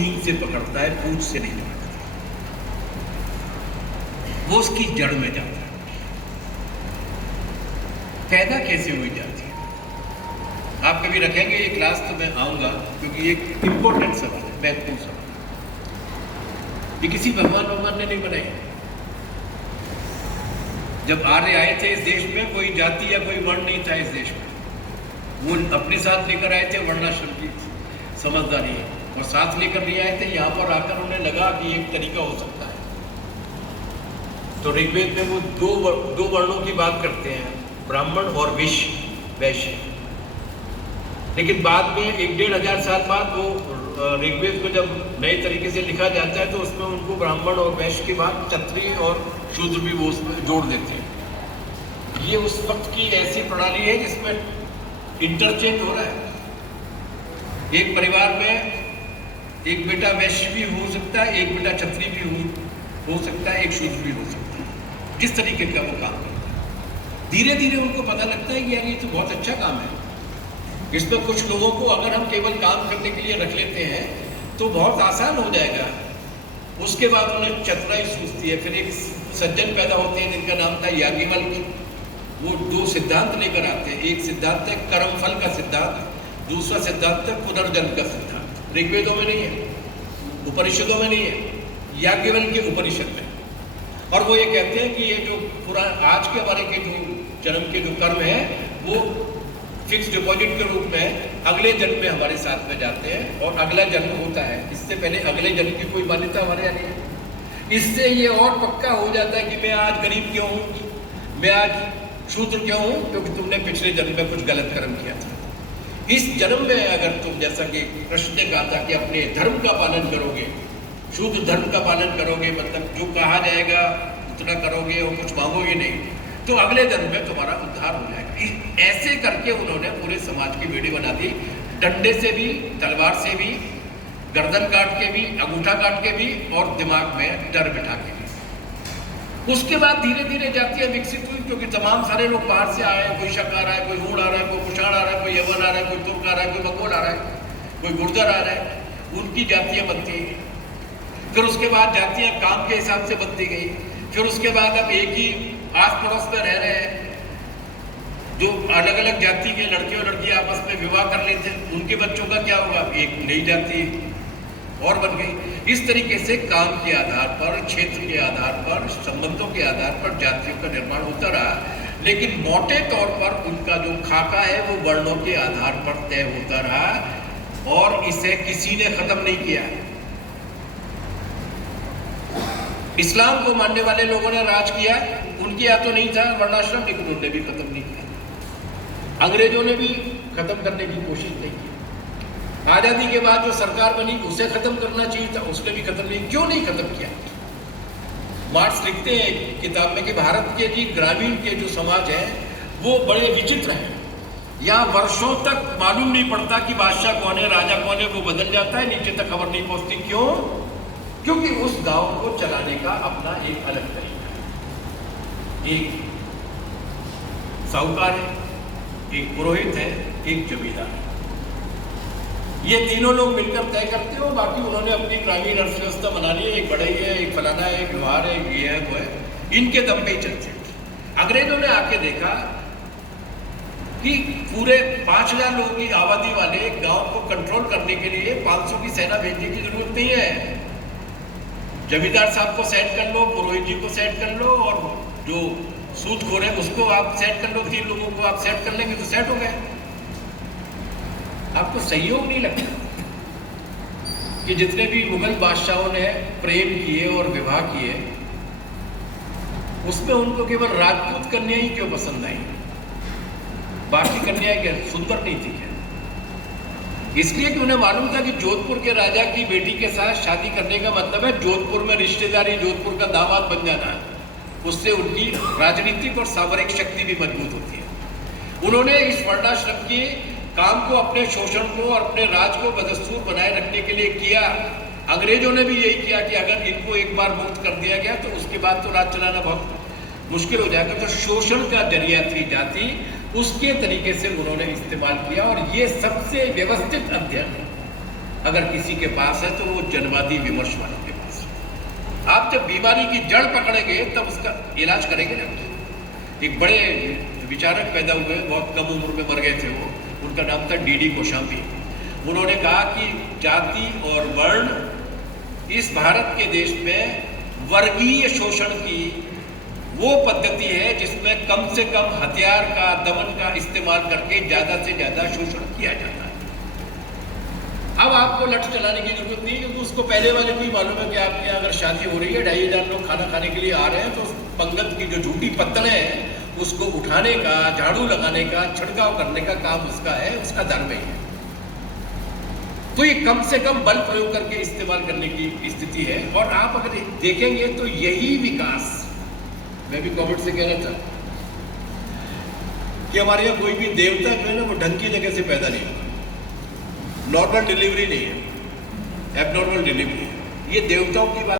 सींग से पकड़ता है, पूंछ से नहीं पकड़ता। वो उसकी जड़ में जाता है। पैदा कैसे हुई जाती है? आप कभी रखेंगे ये क्लास तो मैं आऊंगा, क्योंकि ये इंपॉर्टेंट सवाल है, महत्वपूर्ण सवाल। ये किसी भगवान ने नहीं बनाई। जब आर्य आए थे इस देश में, कोई जाति या कोई वर्ण नहीं था इस देश में। वो अपने साथ लेकर आए थे वर्णाश्रम की समझदारी, और साथ लेकर नहीं आए थे। यहाँ पर आकर उन्हें लगा कि एक तरीका हो सकता है। तो ऋग्वेद में वो दो वर्णों की बात करते हैं, ब्राह्मण और वैश्य। लेकिन बाद में 1-1.5 साल बाद वो ऋग्वेद को जब नए तरीके से लिखा जाता है तो उसमें उनको ब्राह्मण और वैश्य के बाद क्षत्रिय और शूद्र भी वो उसमें जोड़ देते हैं। ये उस वक्त की ऐसी प्रणाली है जिसमें इंटरचेंज हो रहा है। एक परिवार में एक बेटा वैश्य भी हो सकता है, एक बेटा क्षत्रिय भी हो सकता है, एक शूद्र भी हो सकता है। किस तरीके का वो काम करता है। धीरे धीरे उनको पता लगता है कि यार ये तो बहुत अच्छा काम है। इसमें कुछ लोगों को अगर हम केवल काम करने के लिए रख लेते हैं तो बहुत आसान हो जाएगा। उसके बाद उन्हें चतुराई सूझती है। फिर एक सज्जन पैदा होते हैं जिनका नाम था याज्ञवल्क्य। वो 2 सिद्धांत लेकर आते हैं। एक सिद्धांत है कर्मफल का सिद्धांत, दूसरा सिद्धांत है पुनर्जन्म का सिद्धांत। ऋग्वेदों में नहीं है, उपनिषदों में नहीं है, याज्ञवल्क्य के उपनिषद में। और वो ये कहते हैं कि ये जो पूरा आज के हमारे के जो जन्म के जो कर्म है वो फिक्स डिपॉजिट के रूप में अगले जन्म में हमारे साथ में जाते हैं और अगला जन्म होता है। इससे पहले अगले जन्म की कोई मान्यता हमारे यहाँ नहीं है। इससे ये और पक्का हो जाता है कि मैं आज गरीब क्यों हूँ, मैं आज शूद्र क्यों हूँ, क्योंकि तुमने पिछले जन्म में कुछ गलत कर्म किया था। इस जन्म में अगर तुम, जैसा कि कृष्ण ने कहा था कि अपने धर्म का पालन करोगे, शुद्ध धर्म का पालन करोगे, मतलब जो कहा जाएगा उतना करोगे और कुछ मांगोगे नहीं, तो अगले जन्म में तुम्हारा उद्धार हो जाएगा। ऐसे करके उन्होंने पूरे समाज की बेड़ी बना दी। डंडे से भी, तलवार से भी, गर्दन काट के भी, अंगूठा काट के भी और दिमाग में डर बिठा के भी। उसके बाद धीरे धीरे जातियां विकसित हुई, क्योंकि तमाम सारे लोग बाहर से आए। कोई शक आ रहा है, कोई हूण आ रहा है, कोई कुषाण आ रहा है, कोई यवन आ रहा है, कोई तुर्क आ रहा है, कोई मंगोल आ रहा है, कोई गुर्जर आ रहा है। उनकी जातियां बनती हैं। फिर उसके बाद जातियां काम के हिसाब से बनती गई। फिर उसके बाद अब एक ही आस पड़ोस में रह रहे हैं, जो अलग अलग जाति के लड़के और लड़की आपस में विवाह कर लेते हैं, उनके बच्चों का क्या होगा, एक नई जाति और बन गई। इस तरीके से काम के आधार पर, क्षेत्र के आधार पर, संबंधों के आधार पर जातियों का निर्माण होता रहा। लेकिन मोटे तौर पर उनका जो खाका है वो वर्णों के आधार पर तय होता रहा और इसे किसी ने खत्म नहीं किया। इस्लाम को मानने वाले लोगों ने राज किया, उनके यहाँ तो नहीं था वर्णाश्रम, लेकिन उन्होंने भी खत्म नहीं किया। अंग्रेजों ने भी खत्म करने की कोशिश नहीं की। आजादी के बाद जो सरकार बनी उसे खत्म करना चाहिए था, उसने भी खत्म नहीं। क्यों नहीं खत्म किया? मार्क्स लिखते हैं किताब में कि भारत के जी ग्रामीण के जो समाज है वो बड़े विचित्र हैं। यहाँ वर्षों तक मालूम नहीं पड़ता कि बादशाह कौन है, राजा कौन है, वो बदल जाता है, नीचे तक खबर नहीं पहुंचती। क्यों? क्योंकि उस गांव को चलाने का अपना एक अलग तरीका है। एक साहूकार है, एक पुरोहित है, एक जमींदार है। ये तीनों लोग मिलकर तय करते हो। बाकी उन्होंने अपनी ग्रामीण अर्थव्यवस्था बना ली है। एक बढ़ई है, एक फलाना है, एक व्यवहार है, एक ये है, वो है। इनके दम पे ही चलते। अंग्रेजों ने आके देखा कि पूरे 5000 लोगों की आबादी वाले गांव को कंट्रोल करने के लिए 500 की सेना भेजने की जरूरत नहीं है। जमींदार साहब को सेट कर लो, पुरोहित जी को सेट कर लो, और जो सूदखोर है उसको आप सेट कर लो। 3 लोगों को आप सेट कर लेंगे तो सेट हो गए। आपको सहयोग नहीं लगता कि जितने भी मुगल बादशाहों ने प्रेम किए और विवाह किए, उसमें उनको केवल राजपूत कन्या ही क्यों पसंद आई? बाकी कन्याएं क्या सुंदर नहीं थी क्या? इसलिए कि उन्हें मालूम था कि जोधपुर के राजा की बेटी के साथ शादी करने का मतलब है जोधपुर में रिश्तेदारी, जोधपुर का दामाद बन जाना। उससे उनकी राजनीतिक और सामरिक शक्ति भी मजबूत होती है। उन्होंने इस वर्णाश्रम के काम को, अपने शोषण को और अपने राज को बदस्तूर बनाए रखने के लिए किया। अंग्रेजों ने भी यही किया कि अगर इनको एक बार मुक्त कर दिया गया तो उसके बाद तो राज चलाना बहुत मुश्किल हो जाएगा। तो शोषण का जरिया थी जाति, उसके तरीके से उन्होंने इस्तेमाल किया। और ये सबसे व्यवस्थित अध्ययन अगर किसी के पास है तो वो जनवादी विमर्श वालों के पास है। आप जब बीमारी की जड़ पकड़ेंगे तब उसका इलाज करेंगे ना। एक बड़े विचारक पैदा हुए, बहुत कम उम्र में मर गए थे वो, उनका नाम था डीडी कोशाम्बी। उन्होंने कहा कि जाति और वर्ण इस भारत के देश में वर्गीय शोषण की वो पद्धति है जिसमें कम से कम हथियार का, दमन का इस्तेमाल करके ज्यादा से ज्यादा शोषण किया जाता है। अब आपको लठ चलाने की जरूरत नहीं, क्योंकि उसको पहले वाले को ही मालूम है कि आपके यहाँ अगर शादी हो रही है, 2500 लोग खाना खाने के लिए आ रहे हैं, तो उस पंगत की जो झूठी पत्तलें हैं उसको उठाने का, झाड़ू लगाने का, छिड़काव करने का काम उसका है, उसका धर्म ही है। तो ये कम से कम बल प्रयोग करके इस्तेमाल करने की स्थिति है। और आप अगर देखेंगे तो यही विकास, मैं भी कमेंट से कहना चाहता कि हमारे यहाँ कोई भी देवता जो है ना वो ढंग की जगह से पैदा नहीं होगा, नॉर्मल डिलीवरी नहीं है, एबनॉर्मल डिलीवरी है। ये देवताओं की बात